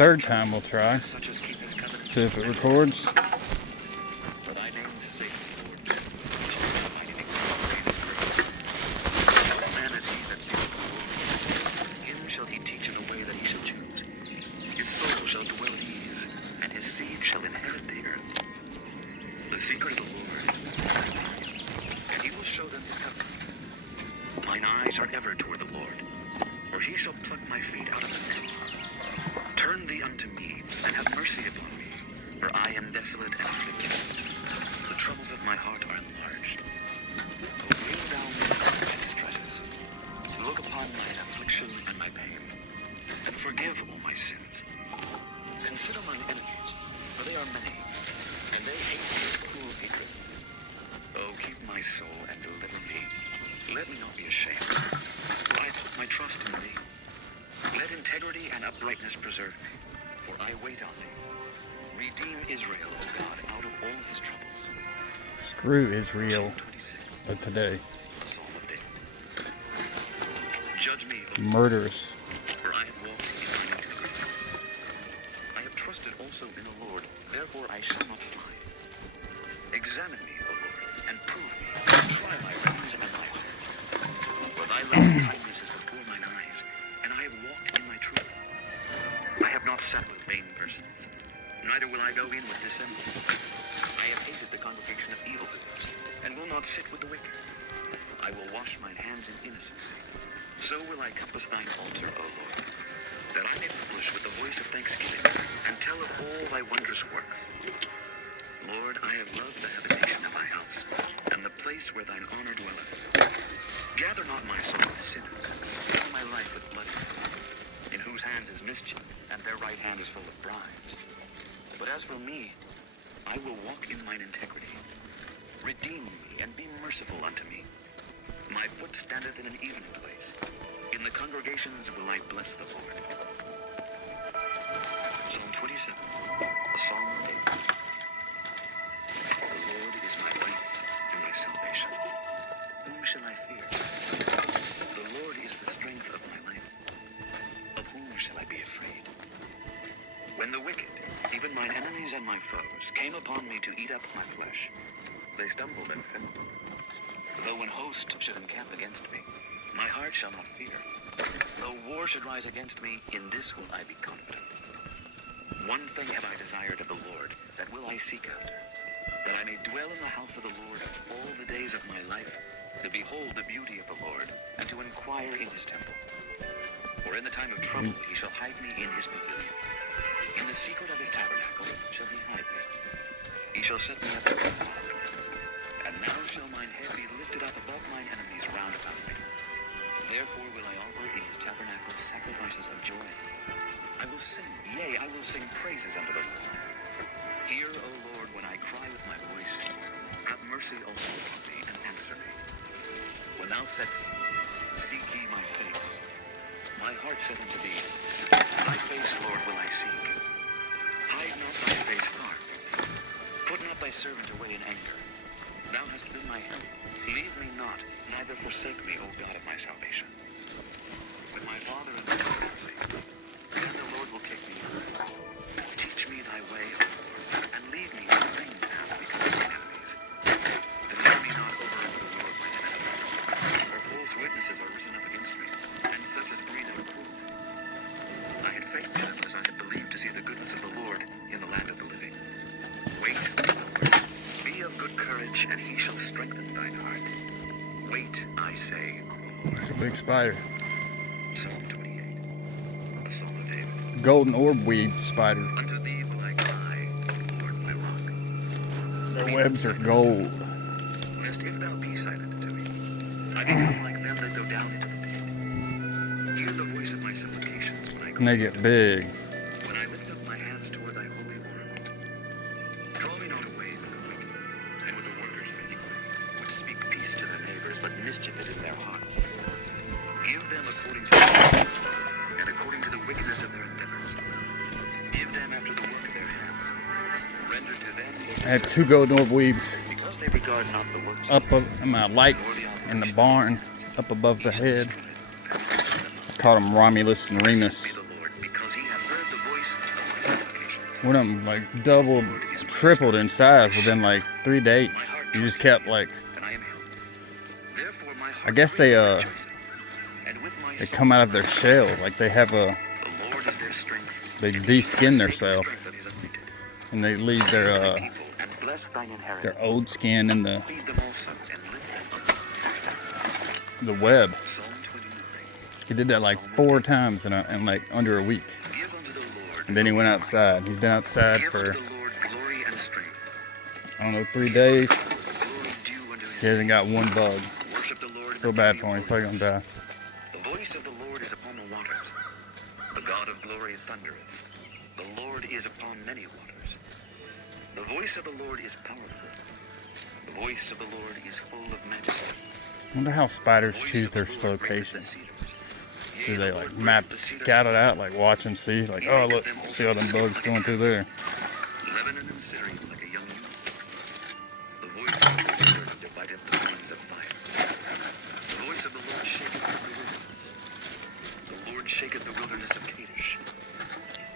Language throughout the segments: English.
third time we'll try. See if it records. Mine eyes are ever toward the Lord, for he shall pluck my feet out of the net. Turn thee unto me, and have mercy upon me, for I am desolate and afflicted. The troubles of my heart are enlarged. O bring down my distresses. Look upon mine affliction and my pain, and forgive all my sins. Consider mine enemies, for they are many, and they hate me with cruel hatred. O keep my soul and deliver me. Let me not be ashamed, for I put my trust in thee. Let integrity and uprightness preserve me, for I wait on thee. Redeem Israel, O God, out of all his troubles. Screw Israel of today. Psalm of David. Judge me, O Murderous. for I have walked in thine integrity. I have trusted also in the Lord, therefore I shall not slide. Examine me, O Lord, and prove me. Try my reins and my heart. For thy loving kindness is before mine eyes, and I have walked in my truth. I have not sat with vain persons, neither will I go in with dissemblers. I have hated the congregation of evildoers, and will not sit with the wicked. I will wash mine hands in innocency. So will I compass thine altar, O Lord, that I may publish with the voice of thanksgiving, and tell of all thy wondrous works. Lord, I have loved the habitation of thy house, and the place where thine honor dwelleth. Gather not my soul with sinners, fill my life with blood, in whose hands is mischief, and their right hand is full of bribes. But as for me, I will walk in mine integrity. Redeem me, and be merciful unto me. My foot standeth in an even place. In the congregations will I bless the Lord. Psalm 27, a psalm of David. The Lord is my light and my salvation. Whom shall I fear? The Lord is the strength of my life. Of whom shall I be afraid? When the wicked, even mine enemies and my foes, came upon me to eat up my flesh, they stumbled and fell. Though an host should encamp against me, my heart shall not fear. Though war should rise against me, in this will I be confident. One thing have I desired of the Lord, that will I seek after, that I may dwell in the house of the Lord all the days of my life, to behold the beauty of the Lord, and to inquire in his temple. For in the time of trouble he shall hide me in his pavilion. In the secret of his tabernacle shall he hide me. He shall set me up above the mountain. And now shall mine head be lifted up above mine enemies round about me. Therefore will I offer in his tabernacle sacrifices of joy. I will sing, yea, I will sing praises unto the Lord. Hear, O Lord, when I cry with my voice. Have mercy also upon me, and answer me. When thou saidst, seek ye my face, my heart said unto thee, thy face, Lord, will I seek. Hide not thy face far. Put not thy servant away in anger. Thou hast been my help. Leave me not, neither forsake me, O God of my salvation. When my father and mother forsake me, then the Lord will take me up. Teach me thy way, O Lord, and lead me in the plain path because of mine enemies. Deliver me not over unto the Lord mine enemies. For false witnesses are risen up against me, and such as breathe out cruelty. I had faith in them as I had believed to see the goodness of the Lord in the land of the living. Wait, O Lord, be of good courage, and he shall strengthen thine heart. Wait, I say, on the Lord. It's a big spider. Psalm 28, a psalm of David. Golden orb weed spider. Unto thee will I cry, O Lord, my rock. Their webs are gold. Lest if thou be silent unto me, I become like them that go down into the pit. Hear the voice of my supplications when I And they get big. when I lift up my hands toward thy holy ornament. Draw me not away from the wicked, and with the workers of iniquity, which speak peace to their neighbors, but mischief is in their hearts. Give them according to their deeds, and according to the wickedness of their endeavors. Give them after the work of their hands. Render to them I had two golden orb weeds because they regard not the works of up in my lights in the barn, up above the head. Called them Romulus and Blessed Remus. be the Lord, because he hath heard the voice One of them like doubled, tripled in size within like 3 days. You just kept like, I guess they come out of their shell. Like they have they de-skin themselves and they leave their old skin in the web. He did that like 4 times in like under a week. And then he went outside. He's been outside for, I don't know, 3 days. He hasn't got one bug. Feel bad for him. He's probably gonna die. The voice of the Lord is upon the waters. The God of glory thundereth. The Lord is upon many waters. The voice of the Lord is powerful. The voice of the Lord is full of majesty. I wonder how spiders choose their location. Do they like scout it out, like watch and see, like, oh look, see all them bugs going through there. Lebanon and Syria like a young youth. The voice of the Lord divideth the flames of fire. The voice of the Lord shaketh the wilderness. The Lord shaketh the wilderness of Kadesh.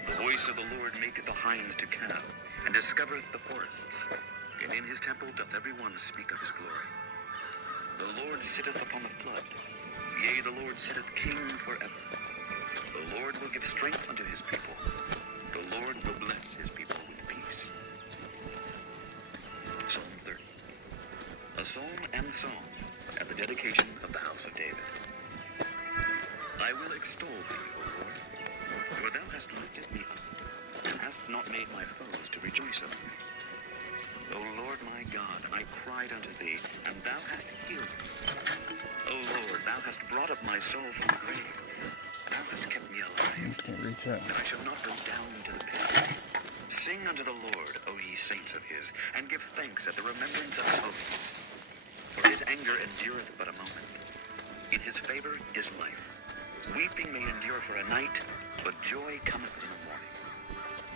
The voice of the Lord maketh the hinds to calve, and discovereth the forests. And in his temple doth every one speak of his glory. The Lord sitteth upon the flood. Yea, the Lord sitteth king forever. The Lord will give strength unto his people. The Lord will bless his people with peace. Psalm 30. A psalm and song at the dedication of the house of David. I will extol thee, O Lord, for thou hast lifted me up, and hast not made my foes to rejoice over me. O Lord my God, I cried unto thee, and thou hast healed me. O Lord, thou hast brought up my soul from the grave. Thou hast kept me alive, Can't reach that. that I shall not go down into the pit. Sing unto the Lord, O ye saints of his, and give thanks at the remembrance of his holiness. For his anger endureth but a moment. In his favor is life. Weeping may endure for a night, but joy cometh in the morning.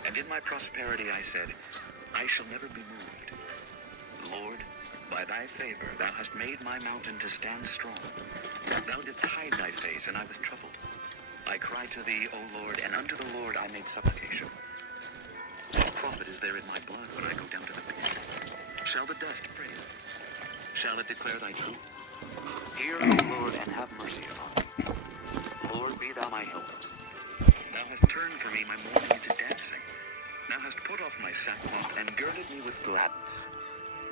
And in my prosperity I said, I shall never be moved. Lord, by thy favor thou hast made my mountain to stand strong. Thou didst hide thy face, and I was troubled. I cried to thee, O Lord, and unto the Lord I made supplication. What profit is there in my blood when I go down to the pit? Shall the dust praise thee? Shall it declare thy truth? Hear, O Lord, and have mercy upon me. Lord, be thou my helper. Thou hast turned for me my mourning into dancing. Thou hast put off my sackcloth and girded me with gladness,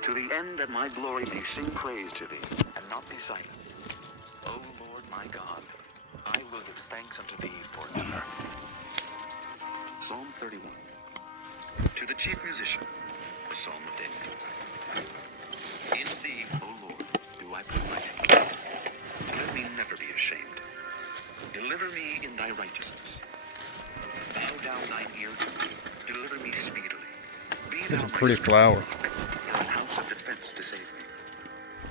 to the end that my glory may sing praise to thee, and not be silent. O Lord my God, I will give thanks unto thee forever. Psalm 31. To the chief musician, the Psalm of David. In thee, O Lord, do I put my trust. Let me never be ashamed. Deliver me in thy righteousness. Bow down thine ear to me. Deliver me speedily. Be Such thou a my pretty strength flower. and an house of defense to save me.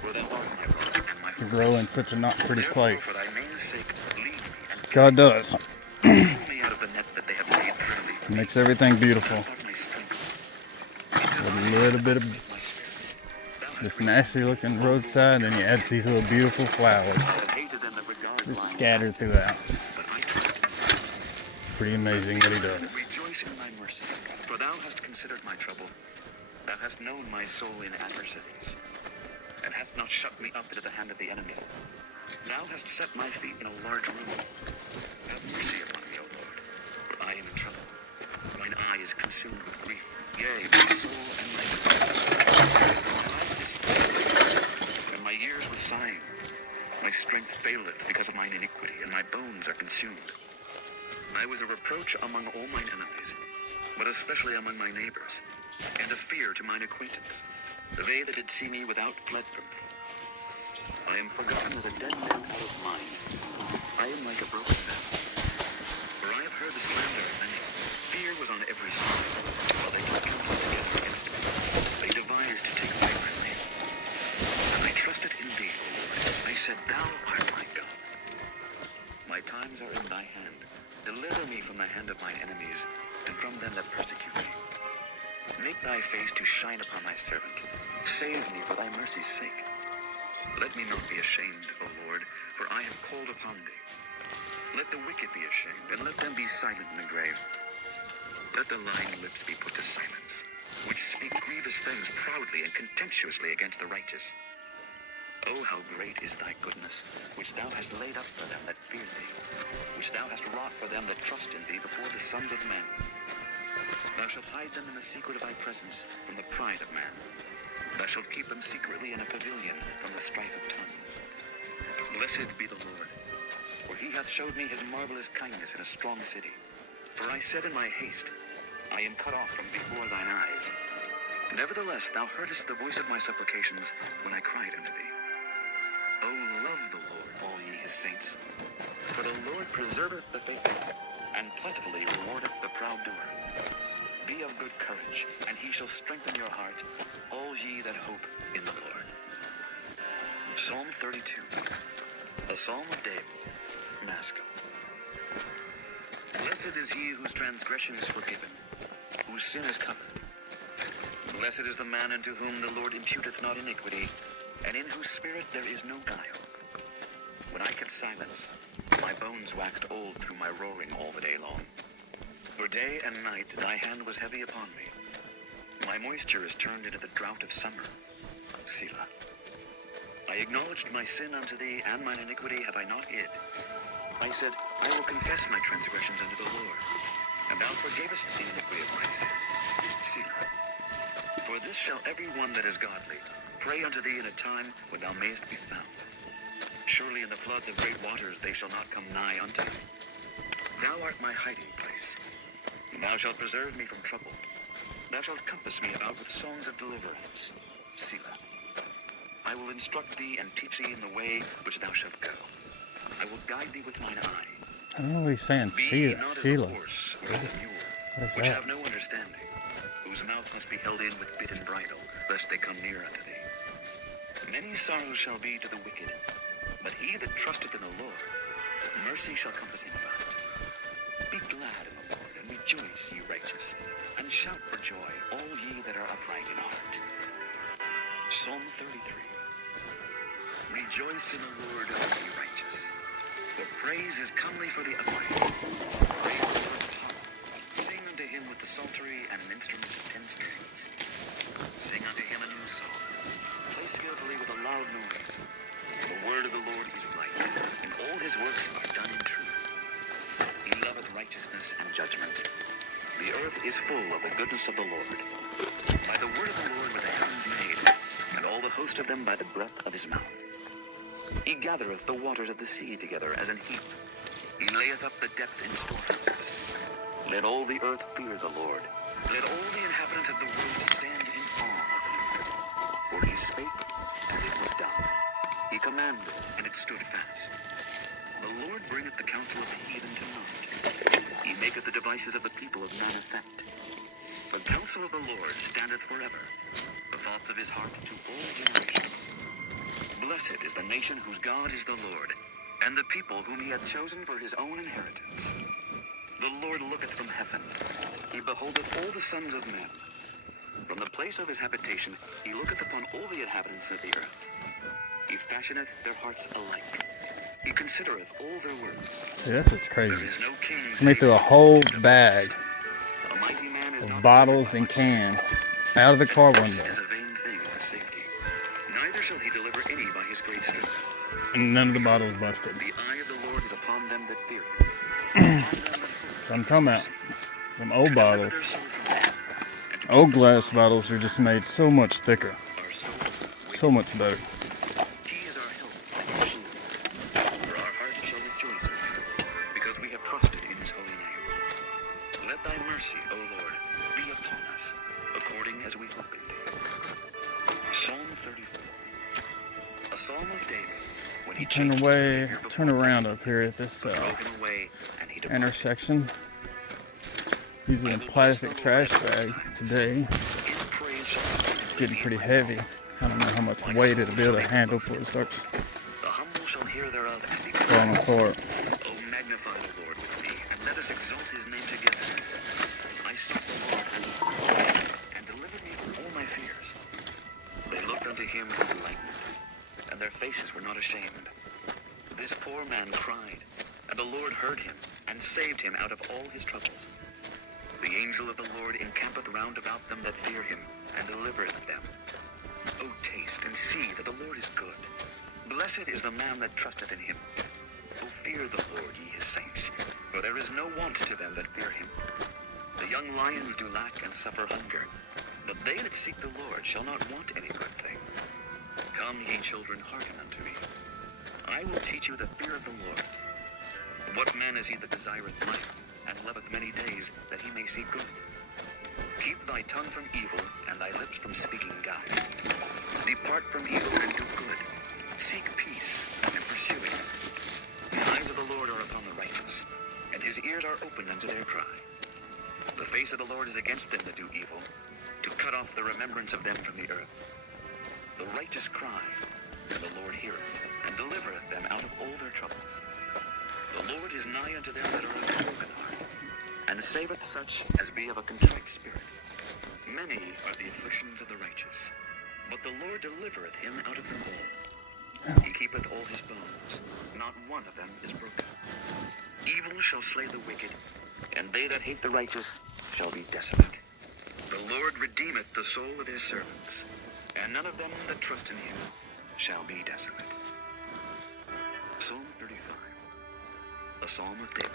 For thou art my rock and my To fortress. grow in such a not pretty Therefore, place. for thy name's sake, lead me and God does. pull me out of the net that they have laid for me. Makes everything beautiful. Thou art my strength. With a little bit of My spirit. Thou hast this redeemed nasty looking roadside, and he adds these little beautiful flowers and hated them that regard just life. scattered throughout. But I trust in thee. Pretty amazing what he does. Rejoice in thy mercy, for thou hast considered my trouble. Thou hast known my soul in adversities, and hast not shut me up into the hand of the enemy. Thou hast set my feet in a large room. Have mercy upon me, O Lord, for I am in trouble. Mine eye is consumed with grief, yea, my soul and my flesh. My life is full, and my years with sighing. My strength faileth because of mine iniquity, and my bones are consumed. I was a reproach among all mine enemies, but especially among my neighbors, and a fear to mine acquaintance. They that did see me without fled from me. I am forgotten as a dead man out of mind. I am like a broken vessel. For I have heard the slander of many. Fear was on every side, while they took counsel together against me. They devised to take away my life. And I trusted in thee, O Lord. I said, thou art my God. My times are in thy hand. Deliver me from the hand of mine enemies, and from them that persecute me. Make thy face to shine upon thy servant. Save me for thy mercy's sake. Let me not be ashamed, O Lord, for I have called upon thee. Let the wicked be ashamed, and let them be silent in the grave. Let the lying lips be put to silence, which speak grievous things proudly and contemptuously against the righteous. Oh, how great is thy goodness, which thou hast laid up for them that fear thee, which thou hast wrought for them that trust in thee before the sons of men. Thou shalt hide them in the secret of thy presence from the pride of man. Thou shalt keep them secretly in a pavilion from the strife of tongues. Blessed be the Lord, for he hath showed me his marvelous kindness in a strong city. For I said in my haste, I am cut off from before thine eyes. Nevertheless, thou heardest the voice of my supplications when I cried unto thee. O love the Lord, all ye his saints. For the Lord preserveth the faithful, and plentifully rewardeth the proud doer. Be of good courage, and he shall strengthen your heart, all ye that hope in the Lord. Psalm 32, a psalm of David, Maschil. Blessed is he whose transgression is forgiven, whose sin is covered. Blessed is the man unto whom the Lord imputeth not iniquity, and in whose spirit there is no guile. When I kept silence, my bones waxed old through my roaring all the day long. For day and night thy hand was heavy upon me. My moisture is turned into the drought of summer. Selah. I acknowledged my sin unto thee, and mine iniquity have I not hid. I said, I will confess my transgressions unto the Lord, and thou forgavest the iniquity of my sin. Selah. For this shall every one that is godly pray unto thee in a time when thou mayest be found. Surely in the floods of great waters they shall not come nigh unto thee. Thou art my hiding place. Thou shalt preserve me from trouble. Thou shalt compass me about with songs of deliverance. Selah. I will instruct thee and teach thee in the way which thou shalt go. I will guide thee with mine eye. I don't know what he's saying. Be ye Selah. not as a Selah. horse or as a mule, What is which that? have no understanding, whose mouth must be held in with bit and bridle, lest they come near unto thee. Many sorrows shall be to the wicked, but he that trusteth in the Lord, mercy shall compass him about. Be glad in the Lord, and rejoice, ye righteous, and shout for joy, all ye that are upright in heart. Psalm 33. Rejoice in the Lord, all ye righteous, for praise is comely for the upright. Praise the Lord with harp. Sing unto him with the psaltery and an instrument of 10 strings. Sing unto him a new song. Play skillfully with a loud noise. The word of the Lord is right, and all his works are done in truth. He loveth righteousness and judgment. The earth is full of the goodness of the Lord. By the word of the Lord were the heavens made, and all the host of them by the breath of his mouth. He gathereth the waters of the sea together as an heap. He layeth up the depth in storehouses. Let all the earth fear the Lord. Let all the inhabitants of the world stand in awe of him. For he spake, and it was done. He commanded, and it stood fast. The Lord bringeth the counsel of the heathen to naught. He maketh the devices of the people of none effect. The counsel of the Lord standeth forever, the thoughts of his heart to all generations. Blessed is the nation whose God is the Lord, and the people whom he hath chosen for his own inheritance. The Lord looketh from heaven, he beholdeth all the sons of men. From the place of his habitation he looketh upon all the inhabitants of the earth. He fashioneth their hearts alike. He considereth all their works. Dude, that's what's crazy. There is no king Somebody threw a whole bag a mighty man is of not bottles and cans out of the car This window, is a vain thing for safety. Neither shall he deliver any by his great strength. and none of the bottles busted. The eye of the Lord is upon them that fear him. Upon them that hope So I'm talking about them old to deliver bottles. their soul from death, and to Old keep glass them bottles are just made so much thicker, our souls so much better. He is our help and our shield. For our hearts shall rejoice in him, because we have trusted in his holy name. Let thy mercy, O Lord, be upon us, according as we hope in thee. Psalm 34. A psalm of David, when he Turn changed his away, behavior turn before around men, up here at this drove him away, and he departed. intersection. Using a plastic trash bag today. His praise shall It's getting pretty heavy. I don't know how much weight it'll be able to handle before it starts The humble shall hear thereof and be falling glad. apart. O magnify the Lord with me, and let us exalt his name together. I sought the Lord, and delivered me from all my fears. They looked unto him who lightened, and their faces were not ashamed. This poor man cried, and the Lord heard him, and saved him out of all his troubles. The angel of the Lord encampeth round about them that fear him, and delivereth them. O taste and see that the Lord is good. Blessed is the man that trusteth in him. O fear the Lord, ye his saints, for there is no want to them that fear him. The young lions do lack and suffer hunger, but they that seek the Lord shall not want any good thing. Come, ye children, hearken unto me. I will teach you the fear of the Lord. What man is he that desireth life, and loveth many days, that he may see good? Keep thy tongue from evil, and thy lips from speaking guile. Depart from evil and do good. Seek peace, and pursue it. The eyes of the Lord are upon the righteous, and his ears are open unto their cry. The face of the Lord is against them that do evil, to cut off the remembrance of them from the earth. The righteous cry, and the Lord heareth, and delivereth them out of all their troubles. The Lord is nigh unto them that are of a broken heart, and saveth such as be of a contrite spirit. Many are the afflictions of the righteous, but the Lord delivereth him out of them all. He keepeth all his bones, not one of them is broken. Evil shall slay the wicked, and they that hate the righteous shall be desolate. The Lord redeemeth the soul of his servants, and none of them that trust in him shall be desolate. Psalm 35, a psalm of David.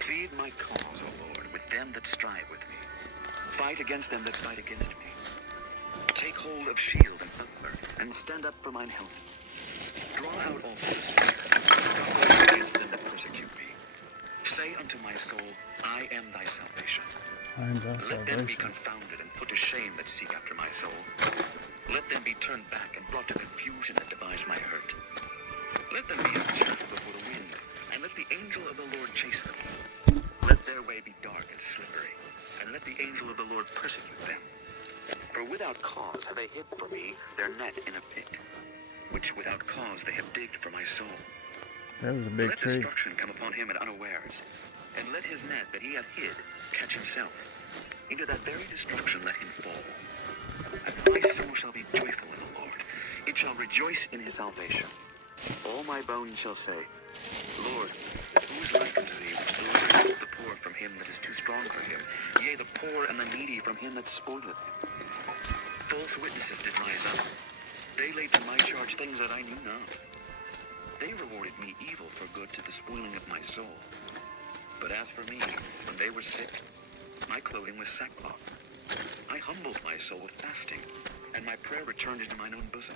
Plead my cause, O Lord, with them that strive with me. Fight against them that fight against me. Take hold of shield and buckler, and stand up for mine help. Draw out also and stop against them that persecute me. Say unto my soul, I am thy salvation. I am thy Let them be salvation. confounded and put to shame that seek after my soul. Let them be turned back and brought to confusion that devise my hurt. Let them be as chaff before the wind, and let the angel of the Lord chase them. Let their way be dark and slippery, and let the angel of the Lord persecute them. For without cause have they hid for me their net in a pit, which without cause they have digged for my soul. That was a big Let tree. destruction come upon him at unawares, and let his net that he hath hid catch himself. Into that very destruction let him fall. And my soul shall be joyful in the Lord. It shall rejoice in his salvation. All my bones shall say, Lord, who is like unto thee, which delivereth the poor from him that is too strong for him, yea, the poor and the needy from him that spoileth him? False witnesses did rise up. They laid to my charge things that I knew not. They rewarded me evil for good to the spoiling of my soul. But as for me, when they were sick, my clothing was sackcloth. I humbled my soul with fasting, and my prayer returned into mine own bosom.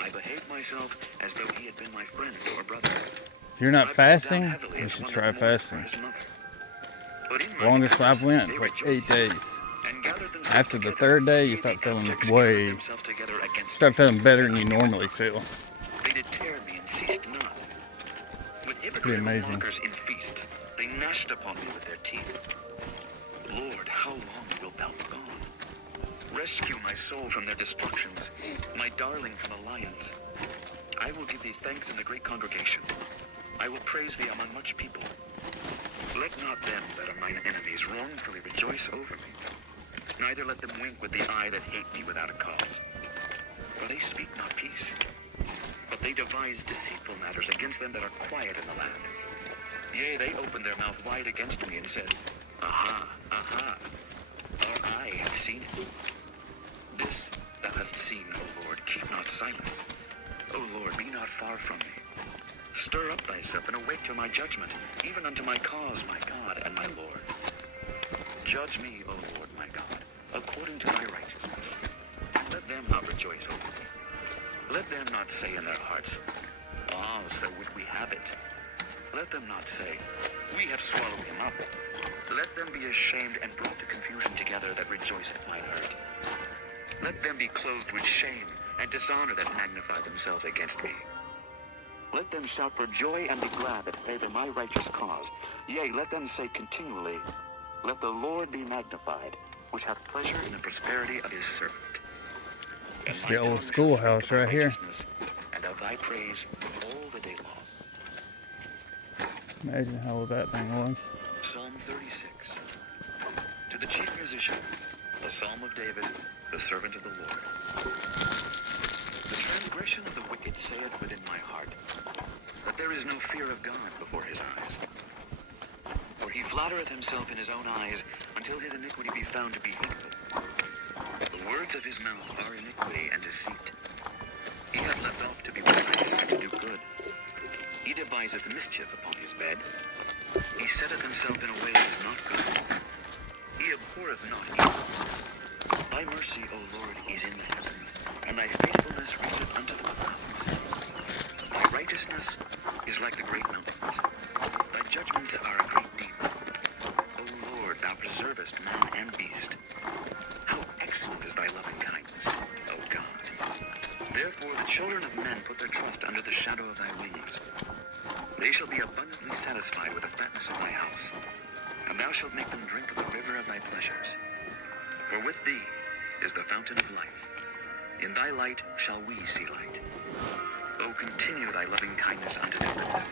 I behaved myself as though he had been my friend or brother. If you're not I bowed down fasting, heavily you as should one try that mourneth for fasting. his mother. But in my Longest distress, I've went they is like rejoiced, 8 days. and gathered themselves After the together. third day, you Yea, start the feeling abjects way, gathered themselves together against start me. feeling better than you normally feel. They did tear me and ceased not. With Pretty hypocritical amazing. mockers in feasts, they gnashed upon me with their teeth. Lord, how long wilt thou be gone? Rescue my soul from their destructions, my darling from the lions. I will give thee thanks in the great congregation. I will praise thee among much people. Let not them that are mine enemies wrongfully rejoice over me. Neither let them wink with the eye that hate me without a cause. For they speak not peace, but they devise deceitful matters against them that are quiet in the land. Yea, they opened their mouth wide against me and said, Aha, aha, our eye hath seen it. This thou hast seen, O Lord, keep not silence. O Lord, be not far from me. Stir up thyself and awake to my judgment, even unto my cause, my God and my Lord. Judge me, O Lord, my God, according to thy righteousness. Let them not rejoice over me. Let them not say in their hearts, Ah, so would we have it. Let them not say, We have swallowed him up. Let them be ashamed and brought to confusion together that rejoice at my hurt. Let them be clothed with shame and dishonor that magnify themselves against me. Let them shout for joy and be glad that favor my righteous cause. Yea, let them say continually, Let the Lord be magnified, which hath pleasure in the prosperity of his servant. It's And the my old tongue shall schoolhouse speak of right thy here. righteousness and of thy praise all the day long. Imagine how old that thing was. Psalm 36. To the chief musician, a psalm of David, the servant of the Lord. The transgression of the wicked saith within my heart, that there is no fear of God before his eyes. For he flattereth himself in his own eyes, until his iniquity be found to be hateful. The words of his mouth are iniquity and deceit. He hath left off to be wise and to do good. He deviseth mischief upon his bed. He setteth himself in a way that is not good. He abhorreth not evil. Thy mercy, O Lord, is in the heavens, and thy faithfulness reacheth unto the clouds. Thy righteousness is like the great mountains. Thy judgments are a great deep. O Lord, thou preservest man and beast. How excellent is thy loving kindness, O God. Therefore the children of men put their trust under the shadow of thy wings. They shall be abundantly satisfied with the fatness of thy house, and thou shalt make them drink of the river of thy pleasures. For with thee is the fountain of life. In thy light shall we see light. O continue thy loving kindness unto the good,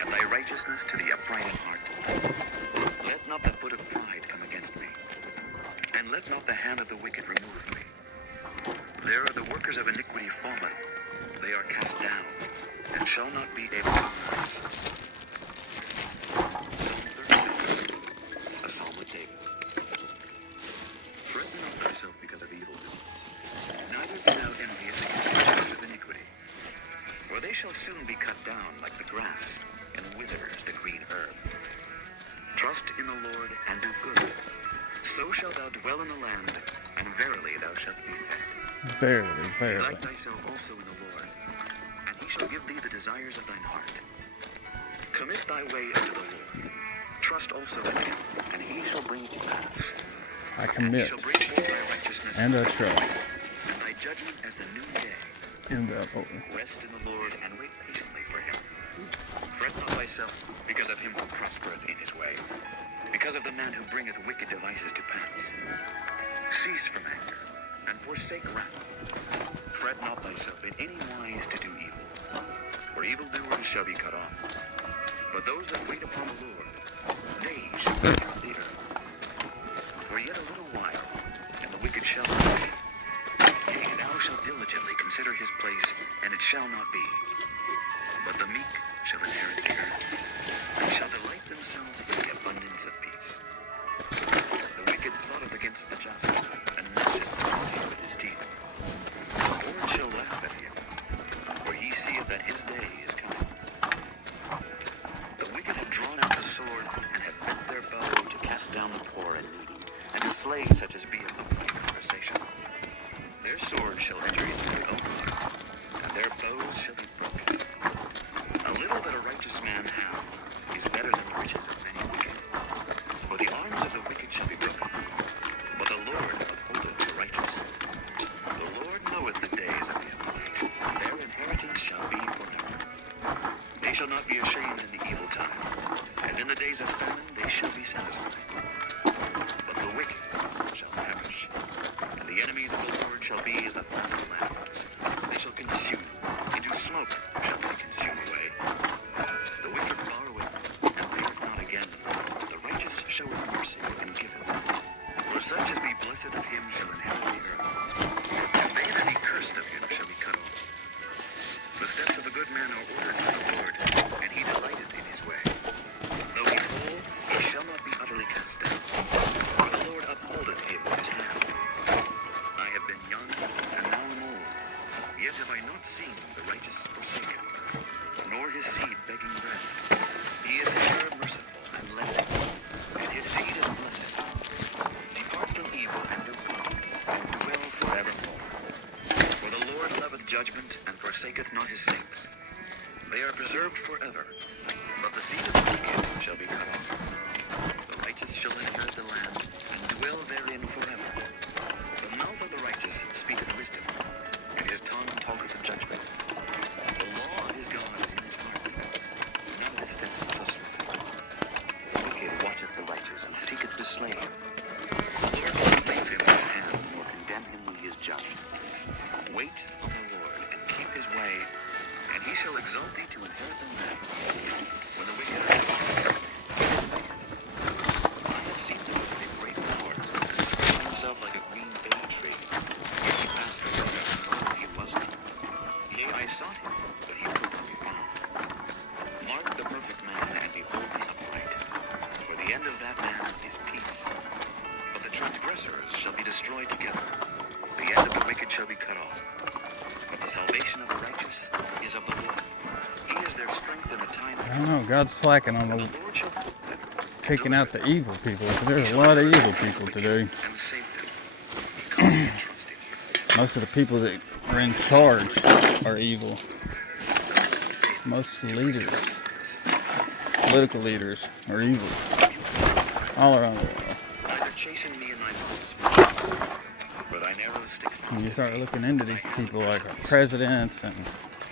and thy righteousness to the upright in heart. Let not the foot of pride come against me, and let not the hand of the wicked remove me. There are the workers of iniquity fallen. They are cast down, and shall not be able to rise. Psalm 32, a psalm of David. Fret not thyself because of evil doers, neither be thou envious against the workers of iniquity. For they shall soon be cut down like the grass, and wither as the green herb. Trust in the Lord, and do good. So shalt thou dwell in the land, and verily thou shalt be fed. Verily, verily. Delight thyself also in the Lord, and he shall give thee the desires of thine heart. Commit thy way unto the Lord. Trust also in him, and he shall bring it to pass. I He commit shall bring forth thy righteousness and I trust and thy judgment as the noonday. in the Lord. Rest in the Lord, and wait patiently for him. Fret not thyself because of him who prospereth in his way, because of the man who bringeth wicked devices to pass. Cease from anger, and forsake wrath. Fret not thyself in any wise to do evil, for evildoers shall be cut off. But those that wait upon the Lord, they shall inherit the earth. For yet a little while, and the wicked shall not be. Yea, thou shalt diligently consider his place, and it shall not be. But the meek shall inherit the earth, and shall delight themselves in the abundance of peace. The wicked plotteth against the just, and gnasheth with his teeth. The Lord shall laugh at him, for he seeth that his day is coming. The wicked have drawn out the sword, and have bent their bow to cast down the poor and needy, and to slay such as be of upright conversation. Their sword shall enter into their own heart, and their bows shall be broken. A little that a righteous man hath is better than the riches of many wicked. For the arms of the wicked shall be broken, but the Lord upholdeth the righteous. The Lord knoweth the days of the upright, and their inheritance shall be forever. They shall not be ashamed in the evil time, and in the days of famine they shall be satisfied. But the wicked shall perish, and the enemies of the Lord shall be as the fallen lands. They shall consume, into smoke shall they consume away. The wicked borroweth, and payeth not again. The righteous showeth mercy, and giveth. For such as be blessed of him shall inherit the earth, and they that be cursed of him shall be cut off. The steps of a good man are ordered by the Lord, and he delighteth in his way. Though he fall, he shall not be utterly cast down, for the Lord upholdeth him with his hand. I have been young, and now am old, yet have I not seen the righteous forsaken, nor his seed begging bread. He is ever merciful and lending, and his seed is blessed. Depart from evil and do good, and dwell forevermore. For the Lord loveth judgment, and forsaketh not his saints. They are preserved forever, but the seed of the wicked shall be cut off. The righteous shall inherit the land, and dwell therein forever. The mouth of the righteous speaketh wisdom, and his tongue talketh of judgment. The law of his God is in his heart, none of his steps trusteth. The wicked watcheth the righteous, and seeketh to slay him. The Lord will not leave him in his hand, nor condemn him when he is judged. Wait on the Lord, and keep his way, and he shall exalt thee to inherit the land. When the wicked are gone, I have seen the wicked in great power, and spread himself like a green bay tree. Yet he passed away, and he was not. Yea, I sought him, but he could not be found. Mark the perfect man, and behold the upright. For oppressors shall be destroyed together. The end of the wicked shall be cut off. But the salvation of the righteous is of the Lord. He is their strength in a time of I don't know. God's slacking on the the Lord shall help them taking out the evil people. 'Cause there's a lot of evil people today. and save them. Because they trust in you. Most of the people that are in charge are evil. Most leaders, political leaders, are evil. All around the world. Neither chasten me in thy moments, but thy narrow stick When you start looking into these people like our presidents and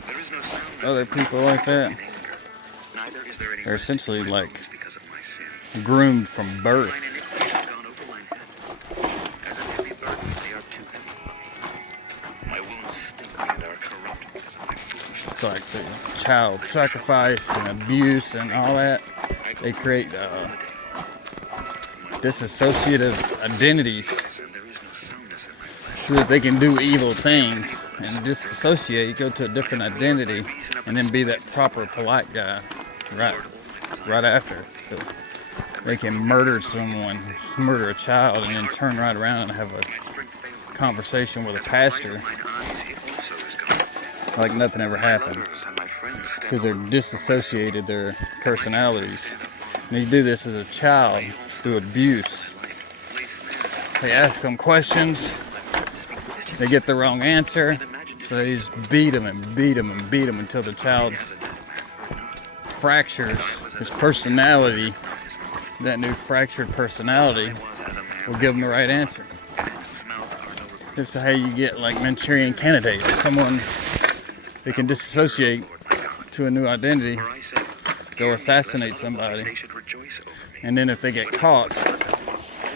There is no soundness other people like that, in anger. Neither is there any they're rest essentially in my like bones because of my sin. groomed from birth. Mine iniquities have gone over mine head. As a heavy burden, they are too heavy for me. My wounds stink me and are corrupt because of my foolishness. It's like the child sacrifice and abuse and all that. They create disassociative identities And there is no soundness in my flesh. so that they can do evil things and disassociate, go to a different identity, and then be that proper polite guy right after. So they can murder someone, murder a child, and then turn right around and have a My strength faileth me. conversation with a pastor Mine eyes, it also is gone. like nothing ever happened. Lovers and my friends stand Because they're disassociated their personalities. And you do this as a child through abuse. lay snares. They ask them questions, they get the wrong answer, so they just beat them and beat them and beat them until the child fractures his personality. That new fractured personality will give them the right answer. This is how you get like Manchurian candidates, someone that can disassociate to a new identity, For I said, go assassinate somebody, they should rejoice over me. and then if they get caught,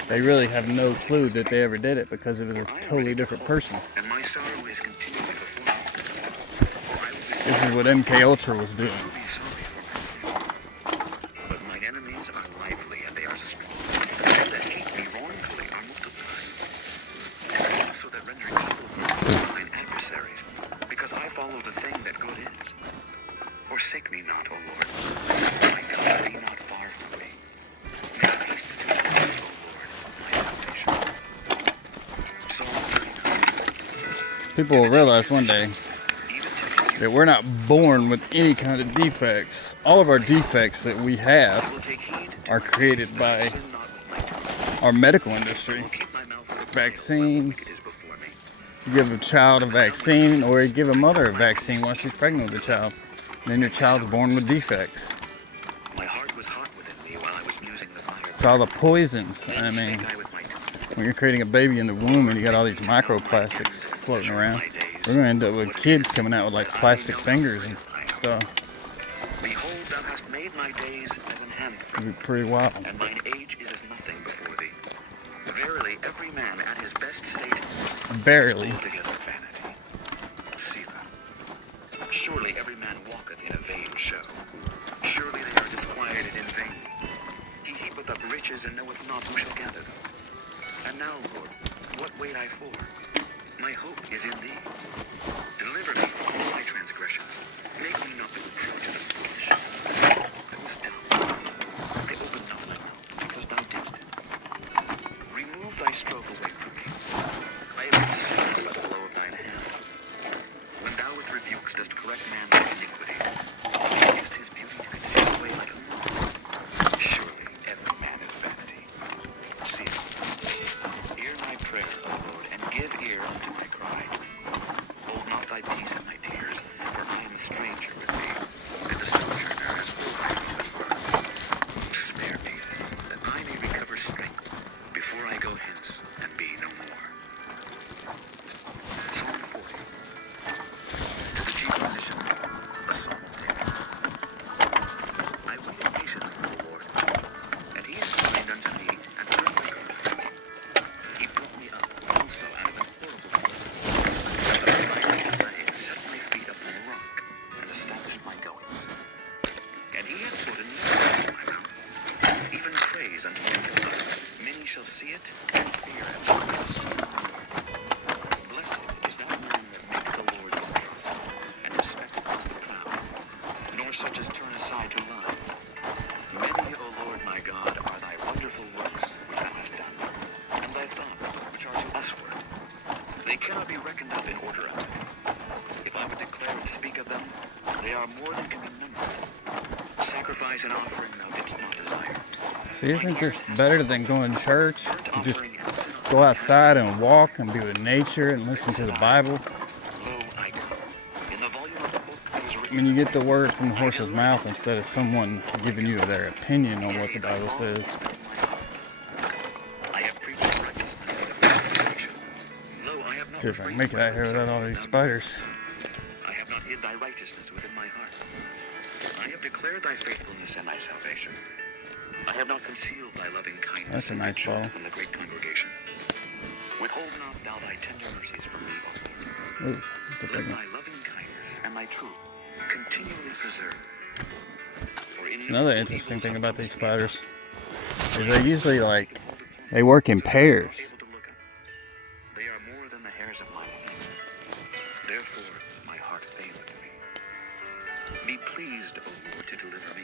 they really have no clue that they ever did it because it was a totally different person. And my sorrow is continually before me. This is what MK Ultra was doing. Be sorry for my sin. But mine enemies are lively and they are strong. And that hate me wrongfully are multiplied. And also that render evil are mine adversaries, because I follow the thing that good is. Forsake me not, O Lord. My God, be not far from me. Make haste to me, O Lord, my salvation. Psalm 39. People will realize one day Even today, that we're not born with any kind of defects. All of our defects that we I have will take heed to are my created ways, by that I sin not with my tongue. our medical I industry. will keep my mouth open Vaccines. while it is before me. You give a child a vaccine, or you give a mother a vaccine while she's pregnant with a child. And then your child's born with defects. My heart was hot within me while I was musing the fire. It's all the poisons. I Then mean, spake I with my tongue. when you're creating a baby in the womb and you got all these microplastics floating around, we're going to end up with kids coming out with like plastic fingers and stuff. Behold, thou hast made my days as an handful, It'd be pretty wild. and mine age is as nothing before thee. Verily, every man at his best state Barely. is altogether vanity. Selah. Surely every man walketh in a vain show. Surely they are disquieted in vain. He heapeth up riches and knoweth not who shall gather them. And now, Lord, what wait I for? My hope is in thee. Deliver me from all my transgressions. Make me not the reproach of the foolish. I was dumb. I opened not my mouth, because thou didst it. Remove thy stroke away from me. I have been sinned by the blow of thine hand. When thou with rebukes dost correct man's iniquity, against his beauty to conceal away like a moth. Surely every man is vanity. Selah. Hear my prayer, O Lord, and give ear unto my cry. Hold not thy peace in thy tears, for I am a stranger with thee, and a sojourner as wilderness with her. Spare me, that I may recover strength, before I go hence and be no more. Psalm 40. To the chief musician, a psalm of David. I waited patiently for the Lord, and he inclined unto me and heard my cry. He brought me up also out of an horrible pit. By his hand set my feet upon a rock, and established my goings. And he hath put a new song in my mouth, even praise unto my God. Many shall see it, and fear and shall trust. Blessed is that man that maketh the Lord his trust, and respecteth not the proud, nor such as turn aside to lie. Many, O Lord my God, are thy wonderful works which thou hast done, and thy thoughts are more than can be numbered. Sacrifice and offering thou didst not desire. See, isn't this better than going to church? You just go outside and walk and be with nature and listen to the Bible. Lo, I come. In the volume of the book that is I written, mean, you get the word from the horse's mouth instead of someone giving you their opinion on what the Bible says. I have preached righteousness and consolation. Lo, I have not See if I can refrained make it from out here without all these spiders. I have not hid thy righteousness within my heart. I have declared thy faithfulness and thy salvation. I have not concealed thy loving kindness That's a and nice thy truth ball. from the great congregation. Withhold not thou thy tender mercies from me, O Lord. Ooh, that's a Let big one. thy loving kindness and thy truth continually preserve. For in Another thee interesting evils thing have about come these to me. spiders is they usually like, Behold, they work in so that I am pairs. able to look up. They are more than the hairs of my head. Therefore my heart faileth me. Be pleased, O Lord, to deliver me.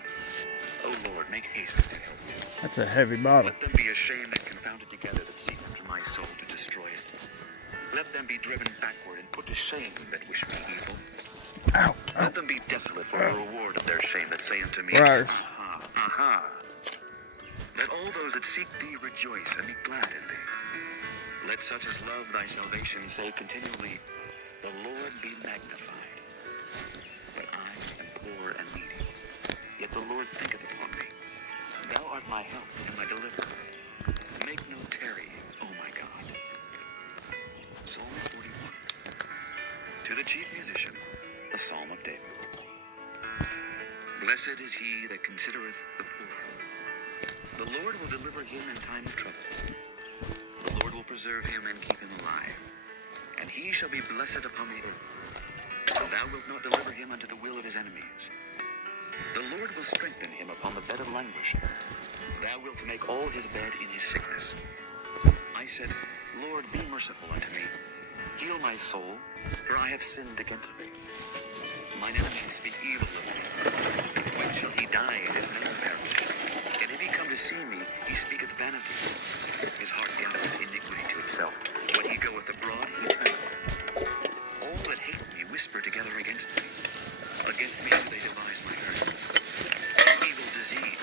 O Lord, make haste to help me. That's a heavy bottle. Let them be ashamed and confounded together that seek after my soul to destroy it. Let them be driven backward and put to shame that wish me evil. Ow, ow. Let them be desolate for the reward of their shame that say unto me, Briars. Aha, aha. Let all those that seek thee rejoice and be glad in thee. Let such as love thy salvation say continually, the Lord be magnified. But I am poor and needy, yet the Lord thinketh upon me. Thou art my help and my deliverer. Make no tarrying, O my God. Psalm 41. To the chief musician, a psalm of David. Blessed is he that considereth the poor. The Lord will deliver him in time of trouble. The Lord will preserve him and keep him alive. And he shall be blessed upon the earth. Thou wilt not deliver him unto the will of his enemies. The Lord will strengthen him upon the bed of languishing. Thou wilt make all his bed in his sickness. I said, Lord, be merciful unto me. Heal my soul, for I have sinned against thee. Mine enemies speak evil of me. When shall he die and his name perish? And if he come to see me, he speaketh vanity. His heart gathereth iniquity to itself. When he goeth abroad, he trembleth. All that hate me whisper together against me. Against me do they devise my hurt. Evil disease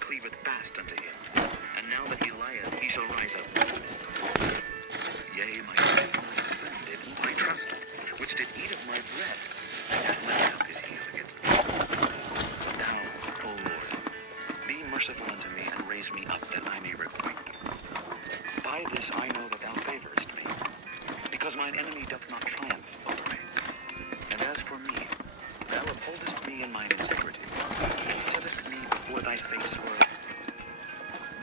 cleaveth fast unto him. And now that he lieth, he shall rise up. Yea, my friend in whom I trusted, which did eat of my bread, hath lifted up his heel against me. Thou, O Lord, be merciful unto me, and raise me up, that I may requite them. By this I know that thou favorest me, because mine enemy doth not triumph over me. And as for me, thou upholdest me in mine integrity, and settest me before thy face forever.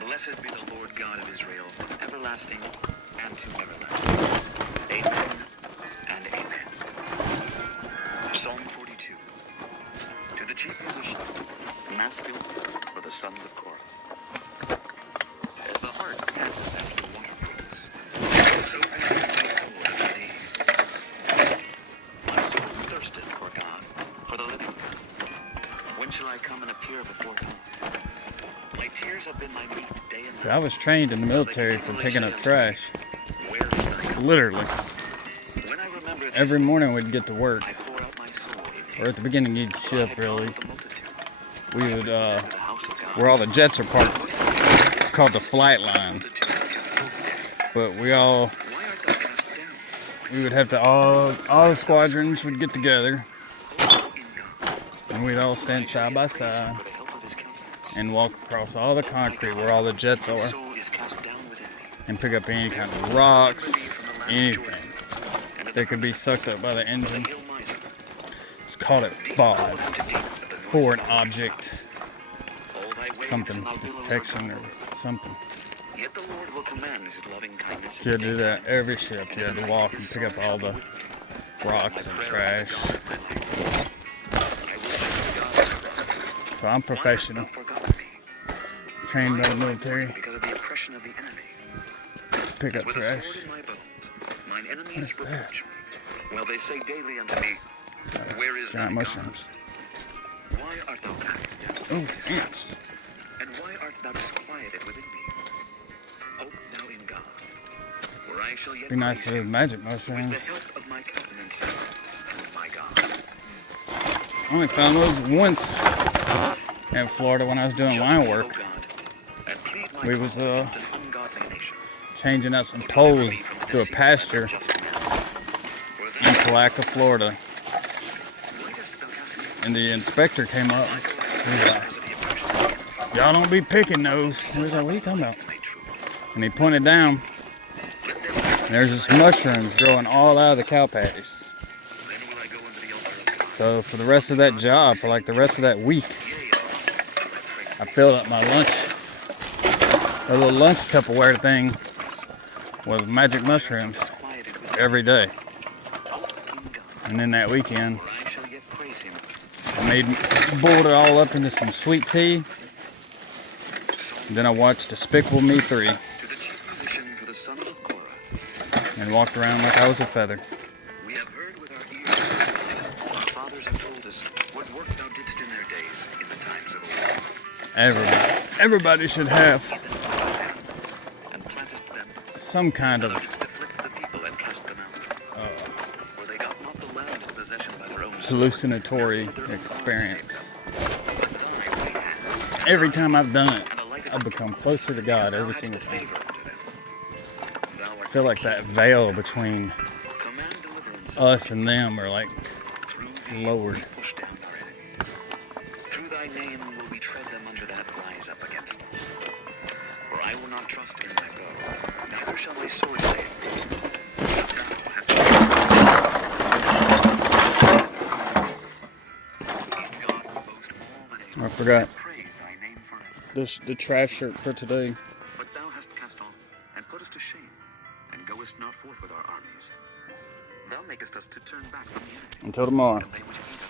Blessed be the Lord God of Israel, from everlasting and to everlasting. Amen and amen. Psalm 42. To the chief musician, masculine for the sons of Korah. As the hart panteth after the water brooks, so panteth my soul after thee. My soul thirsteth for God, for the living God. When shall I come and appear before God? My tears have been my meat day and See, night. I was trained in the military for picking up trash. Where is thy God? Literally. When I remember this, Every morning we'd get to work. I pour out my soul in Or at the beginning you'd I shift had really. gone with the multitude. We would, To the house of God. where all the jets are parked. It's called the flight line. But we all, Why art thou cast down? we would have to, all the squadrons would get together. O in God. And we'd all stand side by side and walk across all the concrete where all the jets My are soul is cast down within me. and pick up any kind of rocks, anything that could be sucked up by the engine. Hill miser, It's called it deep FOD, calleth unto deep at the noise foreign of thy object, All thy waves something, and thy billows are detection or gone. something. Yet the Lord will command his loving kindness. You had to do that every shift. You had to walk and pick up all the rocks and trash. So I'm professional, trained by the military, Because of the oppression of the enemy. pick up With a trash. sword in my bones, mine What enemies is that? reproach me. Well, they say daily unto me, where is thy Giant God? mushrooms. Why art thou cast down? Oh, ants. And why art thou disquieted within me? Hope thou in God, where I shall yet Be nice praise to him, magic who is mushrooms. the help of my countenance and my God. I only found those once in Florida when I was doing line work. We was changing out some poles through a pasture in Palaca, Florida. And the inspector came up. He was like, y'all don't be picking those. I was like, what are you talking about? And he pointed down. And there's just mushrooms growing all out of the cow patties. So for the rest of that job, for like the rest of that week, I filled up my lunch, a little lunch Tupperware thing with magic mushrooms every day. And then that weekend, I boiled it all up into some sweet tea. And then I watched Despicable Me 3 and walked around like I was a feather. We have heard with our ears. Our fathers have told us what work thou didst in their days, in the times of old. Everybody should have And plantest them, some kind of didst afflict the people and cast them out. For they got not the land in possession by their own sword, hallucinatory experience. Every time I've done it, I've become closer to God every single time. I feel like that veil between command deliverance us and them are like through thee lowered. we push down our enemies. Through thy name will we tread them under that rise up against us. For I will not trust in my bow, neither shall my sword save me. But thou hast in God will boast all the days. I forgot Praise thy name forever. the trash shirt for today. But thou hast cast off and put us to shame, and goest not forth with our armies. Thou makest us to turn back from the enemy, Until tomorrow. and they which hate us